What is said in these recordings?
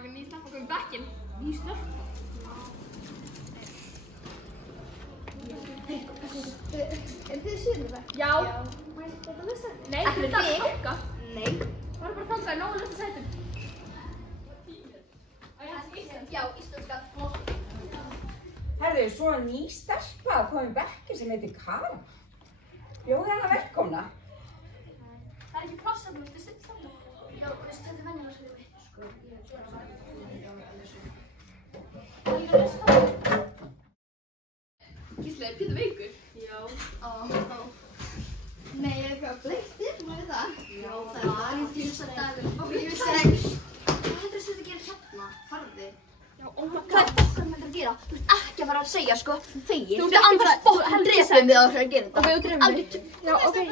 eitthvað ný stelpa komið í bekkinn. Ný stelpa? Er þið sjöunda bekk? Já. Má ég þetta lista? Nei, Ekki fyrir þig. þakka. Nei. Það er bara að þakka, nógu lista sætum. Já, íslenska. Herðu, svo ný stelpa að koma í bekkinn sem heitir Kara. Bjóði hana velkomna. Það er ekki pláss að þú viltu setja saman. Já, veistu þetta er venjulega skrifið. Sko, ég gera það. Það er líka að lista. Gísli, er Pétur veikur? Já. Nei, ég er eitthvað bleiktir, má ég það? Já, það var einn tímsa dagur. Og ég vissi ekki. Hvað heldur þú að gera hérna? Farðu. Já, oh my Hvað er god. fokkar með það að gera? Þú ert ekki að fara að segja, sko, þegir. Þú Þú ert ert ekki bara- andra drefum við að gera þetta. Ok, þú drefum Aldrei mig. Já, ok, já.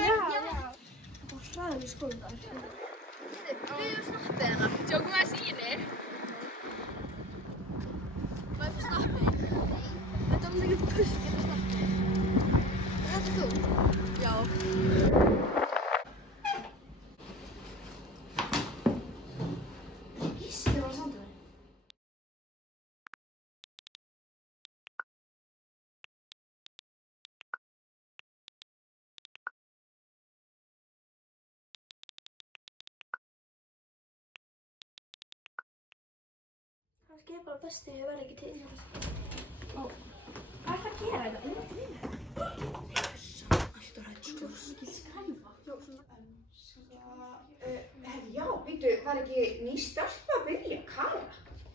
Það var hraður í skólan. Við erum snappið hennar. Tjókum við að síni. Hvað er fyrir snappið? Þetta var mikið pusk fyrir snappið. Er þetta þú? Já. Gísli var að senda þér. Kannski er bara best að ég verði ekki til. Hvað er það að gera þetta? Einmitt vinna. Alltaf rætt, sko. Ekki skræfa. Já, býtu, var ekki ný stelpa að byrja, Kara?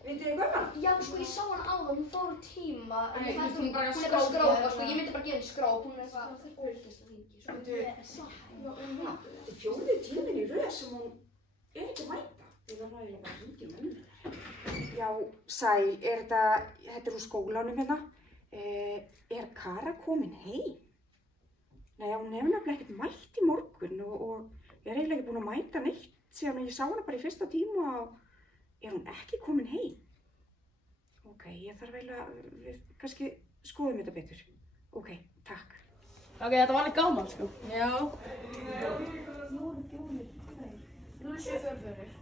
Vitið þið hvað? Já, sko, ég sá hana áðan, hún fór úr tíma. Nei, Hún hún bara er bara að skrópa, skrópa, sko. Ég myndi bara gera henni skróp. Hún er eitthvað ógeðslega fín, sko. Þetta er fjórði tíminn í röð sem hún er ekki að mæta. Ég var náttúrulega bara að hringja mömmu þar. Já, Sæl, þetta er úr skólanum hérna. Er Kara komin heim? Nei, hún hefur nefnilega ekkert mætt í morgun og ég er eiginlega ekki búin að mæta neitt síðan ég sá hana bara í fyrsta tíma og er hún ekki komin heim? Ok, ég þarf eiginlega, við kannski skoðum þetta betur. Ok, takk. Ok, þetta var alveg gaman, sko. Já. Nú er 7:44.